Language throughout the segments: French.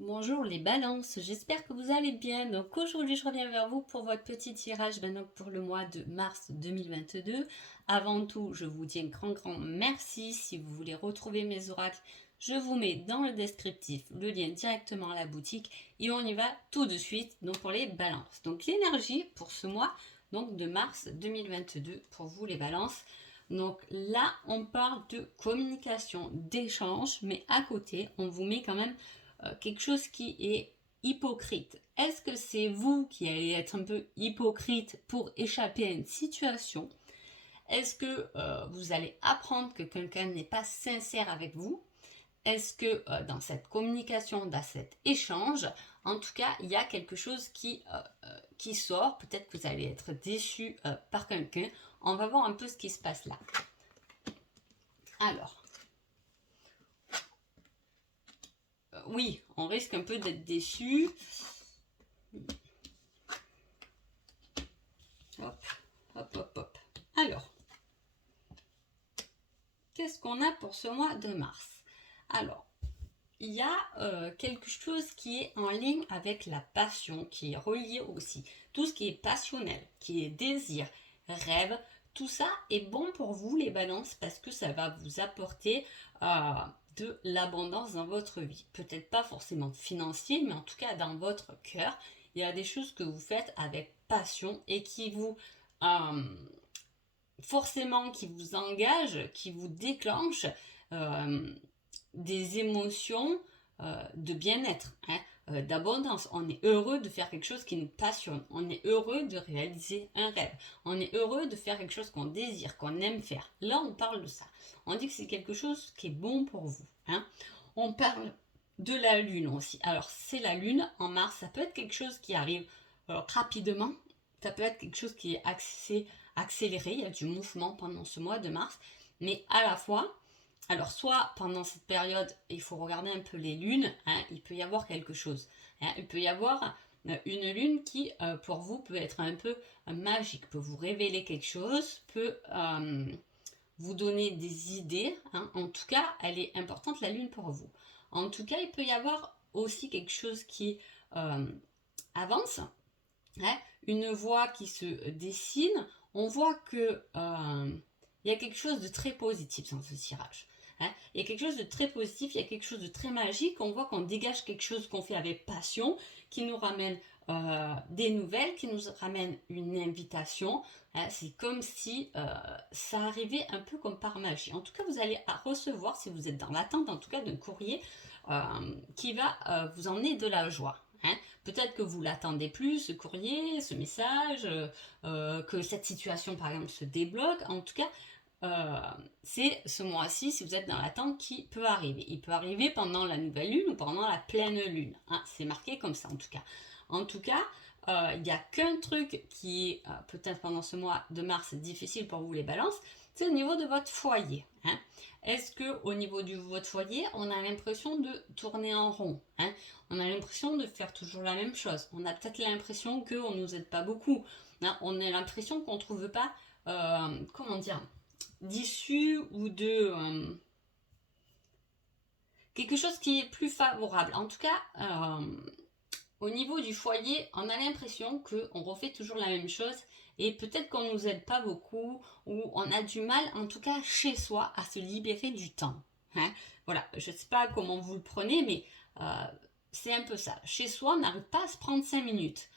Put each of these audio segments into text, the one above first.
Bonjour les balances, j'espère que vous allez bien. Donc aujourd'hui je reviens vers vous pour votre petit tirage donc pour le mois de mars 2022. Avant tout, je vous dis un grand merci. Si vous voulez retrouver mes oracles, je vous mets dans le descriptif le lien directement à la boutique et on y va tout de suite donc pour les balances. Donc l'énergie pour ce mois donc de mars 2022 pour vous les balances. Donc là on parle de communication, d'échange, mais à côté on vous met quand même quelque chose qui est hypocrite. Est-ce que c'est vous qui allez être un peu hypocrite pour échapper à une situation? Est-ce que vous allez apprendre que quelqu'un n'est pas sincère avec vous? Est-ce que dans cette communication, dans cet échange, en tout cas, il y a quelque chose qui sort? Peut-être que vous allez être déçu par quelqu'un. On va voir un peu ce qui se passe là. Alors, oui, on risque un peu d'être déçu. Hop, hop, hop, hop. Alors, qu'est-ce qu'on a pour ce mois de mars? Alors, il y a quelque chose qui est en ligne avec la passion, qui est relié aussi. Tout ce qui est passionnel, qui est désir, rêve, tout ça est bon pour vous les balances parce que ça va vous apporter de l'abondance dans votre vie. Peut-être pas forcément financier, mais en tout cas dans votre cœur. Il y a des choses que vous faites avec passion et qui vous forcément qui vous engagent, qui vous déclenchent des émotions de bien-être, d'abondance. On est heureux de faire quelque chose qui nous passionne. On est heureux de réaliser un rêve. On est heureux de faire quelque chose qu'on désire, qu'on aime faire. Là, on parle de ça. On dit que c'est quelque chose qui est bon pour vous. On parle de la lune aussi. Alors, c'est la lune en mars. Ça peut être quelque chose qui arrive rapidement. Ça peut être quelque chose qui est accéléré. Il y a du mouvement pendant ce mois de mars. Mais à la fois, alors, soit pendant cette période, il faut regarder un peu les lunes, il peut y avoir quelque chose. Il peut y avoir une lune qui, pour vous, peut être un peu magique, peut vous révéler quelque chose, peut vous donner des idées. En tout cas, elle est importante, la lune, pour vous. En tout cas, il peut y avoir aussi quelque chose qui avance, une voie qui se dessine. On voit que il y a quelque chose de très positif dans ce tirage. Il y a quelque chose de très positif, il y a quelque chose de très magique. On voit qu'on dégage quelque chose qu'on fait avec passion, qui nous ramène des nouvelles, qui nous ramène une invitation. C'est comme si ça arrivait un peu comme par magie. En tout cas, vous allez recevoir, si vous êtes dans l'attente, en tout cas, d'un courrier qui va vous emmener de la joie. Peut-être que vous l'attendez plus, ce courrier, ce message, que cette situation, par exemple, se débloque. En tout cas, c'est ce mois-ci, si vous êtes dans l'attente, qui peut arriver. Il peut arriver pendant la nouvelle lune ou pendant la pleine lune. C'est marqué comme ça, en tout cas. En tout cas, il n'y a qu'un truc qui est peut-être pendant ce mois de mars difficile pour vous les balances, c'est au niveau de votre foyer. Est-ce que au niveau de votre foyer, on a l'impression de tourner en rond? On a l'impression de faire toujours la même chose. On a peut-être l'impression qu'on ne nous aide pas beaucoup. On a l'impression qu'on ne trouve pas, comment dire, d'issue ou de quelque chose qui est plus favorable. En tout cas, au niveau du foyer, on a l'impression qu'on refait toujours la même chose et peut-être qu'on ne nous aide pas beaucoup ou on a du mal, en tout cas chez soi, à se libérer du temps. Voilà, je ne sais pas comment vous le prenez, mais c'est un peu ça. Chez soi, on n'arrive pas à se prendre 5 minutes.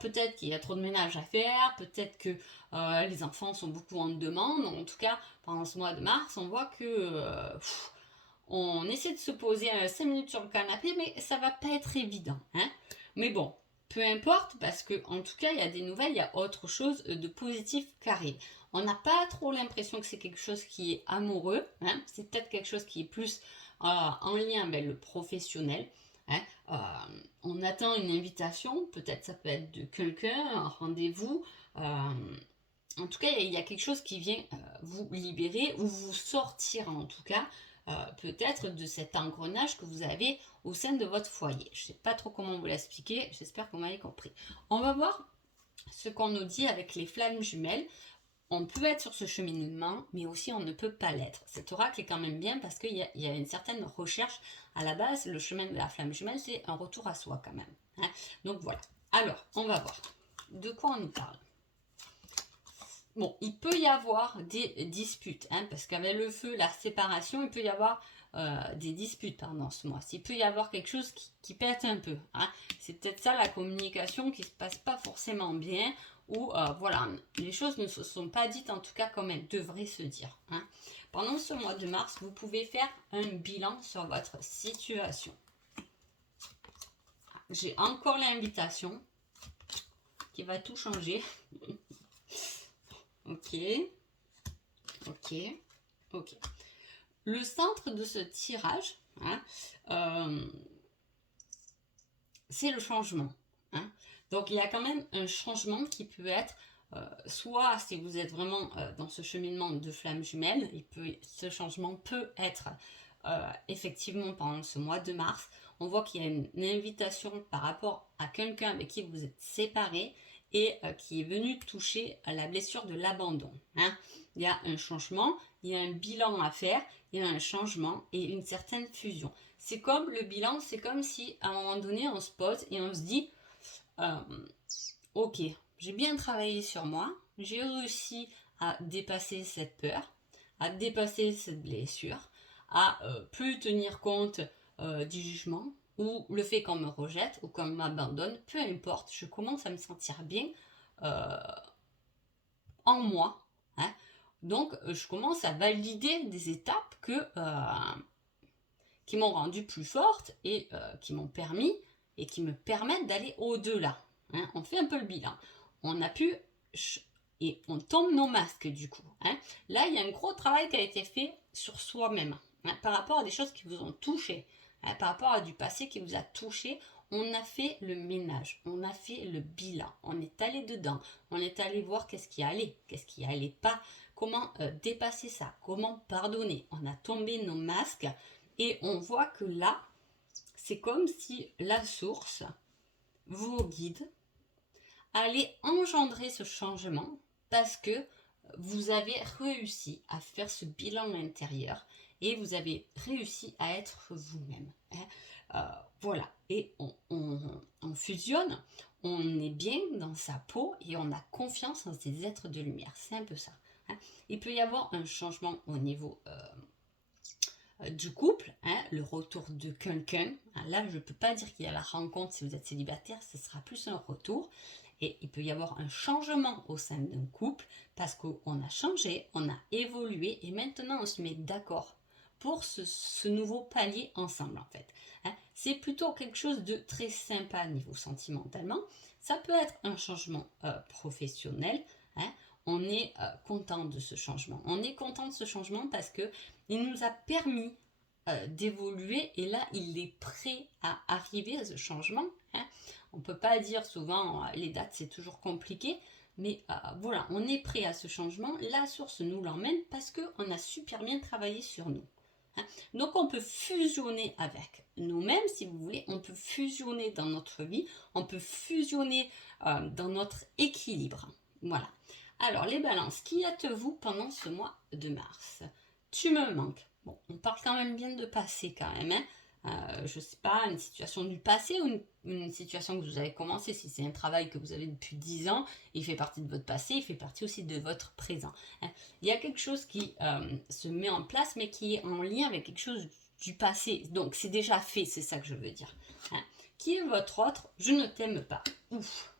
Peut-être qu'il y a trop de ménage à faire, peut-être que les enfants sont beaucoup en demande. En tout cas, pendant ce mois de mars, on voit que on essaie de se poser 5 minutes sur le canapé, mais ça va pas être évident. Mais bon, peu importe, parce que en tout cas, il y a des nouvelles, il y a autre chose de positif qui arrive. On n'a pas trop l'impression que c'est quelque chose qui est amoureux. C'est peut-être quelque chose qui est plus en lien avec le professionnel. On attend une invitation, peut-être ça peut être de quelqu'un, un rendez-vous. En tout cas, il y a quelque chose qui vient vous libérer ou vous sortir en tout cas peut-être de cet engrenage que vous avez au sein de votre foyer. Je ne sais pas trop comment vous l'expliquer, j'espère que vous m'avez compris. On va voir ce qu'on nous dit avec les flammes jumelles on peut être sur ce cheminement, mais aussi on ne peut pas l'être. Cet oracle est quand même bien parce qu'il y a une certaine recherche. À la base, le chemin de la flamme jumelle, c'est un retour à soi quand même. Hein. Donc voilà. Alors, on va voir. De quoi on nous parle? Bon, il peut y avoir des disputes, hein, parce qu'avec le feu, la séparation, il peut y avoir des disputes pendant ce mois. Il peut y avoir quelque chose qui pète un peu. Hein. C'est peut-être ça la communication qui ne se passe pas forcément bien, ou voilà, les choses ne se sont pas dites en tout cas comme elles devraient se dire. Hein. Pendant ce mois de mars, vous pouvez faire un bilan sur votre situation. J'ai encore l'invitation qui va tout changer. Ok, ok, ok. Le centre de ce tirage, hein, c'est le changement. Hein. Donc, il y a quand même un changement qui peut être, soit si vous êtes vraiment dans ce cheminement de flamme jumelle, ce changement peut être effectivement pendant ce mois de mars. On voit qu'il y a une invitation par rapport à quelqu'un avec qui vous êtes séparés et qui est venu toucher à la blessure de l'abandon. Hein. Il y a un changement, il y a un bilan à faire, il y a un changement et une certaine fusion. C'est comme le bilan, c'est comme si à un moment donné on se pose et on se dit ok, j'ai bien travaillé sur moi, j'ai réussi à dépasser cette peur, à dépasser cette blessure, à plus tenir compte du jugement ou le fait qu'on me rejette ou qu'on m'abandonne, peu importe, je commence à me sentir bien en moi. Hein. Donc, je commence à valider des étapes qui m'ont rendue plus forte et qui m'ont permis et qui me permettent d'aller au-delà. Hein. On fait un peu le bilan. On a pu et on tombe nos masques du coup. Hein. Là, il y a un gros travail qui a été fait sur soi-même hein, par rapport à des choses qui vous ont touché, hein, par rapport à du passé qui vous a touché. On a fait le ménage, on a fait le bilan, on est allé dedans, on est allé voir qu'est-ce qui allait pas, comment dépasser ça, comment pardonner. On a tombé nos masques et on voit que là, c'est comme si la source, vos guides, allait engendrer ce changement parce que vous avez réussi à faire ce bilan intérieur et vous avez réussi à être vous-même. Hein. Voilà, et on fusionne, on est bien dans sa peau et on a confiance en ces êtres de lumière. C'est un peu ça. Hein. Il peut y avoir un changement au niveau du couple, hein, le retour de quelqu'un. Hein, là, je ne peux pas dire qu'il y a la rencontre si vous êtes célibataire, ce sera plus un retour. Et il peut y avoir un changement au sein d'un couple parce qu'on a changé, on a évolué et maintenant on se met d'accord pour ce nouveau palier ensemble en fait. Hein. C'est plutôt quelque chose de très sympa niveau sentimentalement. Ça peut être un changement professionnel. Hein. On est content de ce changement. On est content de ce changement parce que il nous a permis d'évoluer et là il est prêt à arriver à ce changement. Hein. On ne peut pas dire souvent les dates c'est toujours compliqué, mais voilà, on est prêt à ce changement. La source nous l'emmène parce qu'on a super bien travaillé sur nous. Hein. Donc on peut fusionner avec nous-mêmes si vous voulez, on peut fusionner dans notre vie, on peut fusionner dans notre équilibre. Voilà. Alors les balances, qui êtes-vous pendant ce mois de mars? Tu me manques. Bon, on parle quand même bien de passé quand même. Hein. Je sais pas, une situation du passé ou une situation que vous avez commencé. Si c'est un travail que vous avez depuis 10 ans, il fait partie de votre passé, il fait partie aussi de votre présent. Hein. Il y a quelque chose qui se met en place, mais qui est en lien avec quelque chose du passé. Donc c'est déjà fait, c'est ça que je veux dire. Hein. Qui est votre autre? Je ne t'aime pas. Ouf.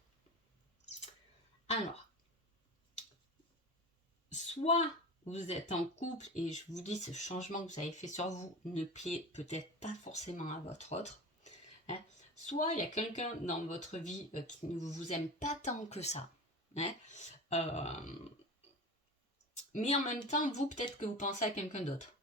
Alors, soit vous êtes en couple et je vous dis ce changement que vous avez fait sur vous ne plaît peut-être pas forcément à votre autre. Hein. Soit il y a quelqu'un dans votre vie qui ne vous aime pas tant que ça. Hein. Mais en même temps, vous peut-être que vous pensez à quelqu'un d'autre.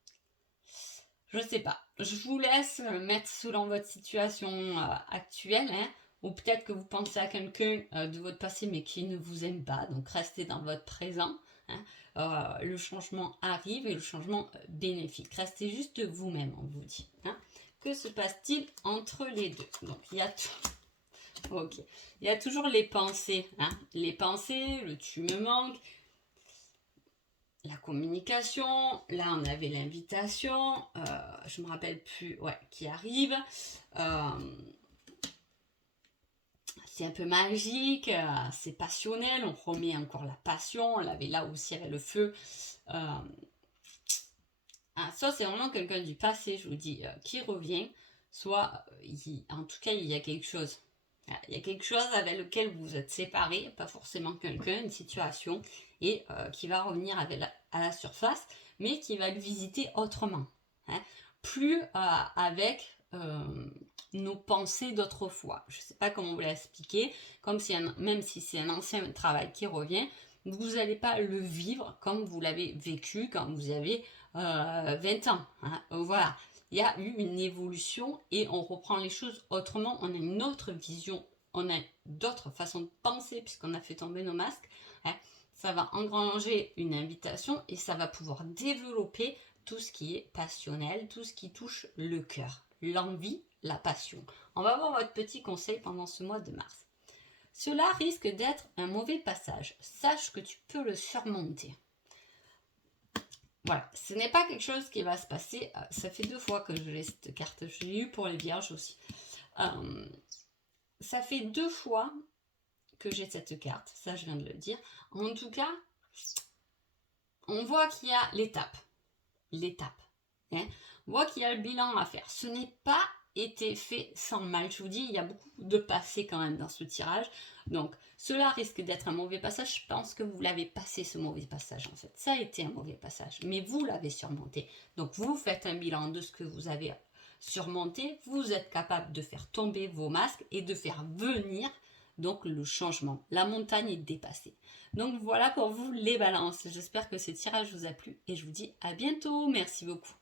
Je sais pas. Je vous laisse mettre selon votre situation actuelle. Hein. Ou peut-être que vous pensez à quelqu'un de votre passé mais qui ne vous aime pas. Donc restez dans votre présent. Hein. Le changement arrive et le changement bénéfique. Restez juste vous-même, on vous dit. Hein. Que se passe-t-il entre les deux? Donc il y a il y a toujours les pensées. Hein. Les pensées, le tu me manques. la communication. Là, on avait l'invitation. Je me rappelle plus, ouais, qui arrive. C'est un peu magique, c'est passionnel. On remet encore la passion. On l'avait là aussi avec le feu. Ça, c'est vraiment quelqu'un du passé, je vous dis, qui revient. Soit, en tout cas, il y a quelque chose. Il y a quelque chose avec lequel vous êtes séparés, pas forcément quelqu'un, une situation, et qui va revenir à la surface, mais qui va le visiter autrement. Hein. Plus avec nos pensées d'autrefois. Je ne sais pas comment vous l'expliquer, comme si même si c'est un ancien travail qui revient, vous n'allez pas le vivre comme vous l'avez vécu quand vous avez 20 ans. Hein. Voilà. Il y a eu une évolution et on reprend les choses autrement. On a une autre vision, on a d'autres façons de penser puisqu'on a fait tomber nos masques. Hein. Ça va engranger une invitation et ça va pouvoir développer tout ce qui est passionnel, tout ce qui touche le cœur, l'envie, la passion. On va voir votre petit conseil pendant ce mois de mars. Cela risque d'être un mauvais passage. Sache que tu peux le surmonter. Voilà, ce n'est pas quelque chose qui va se passer. Ça fait 2 fois que je l'ai cette carte. Je l'ai eu pour les vierges aussi. Ça fait 2 fois que j'ai cette carte. Ça, je viens de le dire. En tout cas, on voit qu'il y a l'étape. Hein. On voit qu'il y a le bilan à faire. Ce n'est pas été fait sans mal. Je vous dis, il y a beaucoup de passé quand même dans ce tirage. Donc, cela risque d'être un mauvais passage. Je pense que vous l'avez passé, ce mauvais passage, en fait. Ça a été un mauvais passage, mais vous l'avez surmonté. Donc, vous faites un bilan de ce que vous avez surmonté. Vous êtes capable de faire tomber vos masques et de faire venir donc le changement. La montagne est dépassée. Donc, voilà pour vous les balances. J'espère que ce tirage vous a plu et je vous dis à bientôt. Merci beaucoup.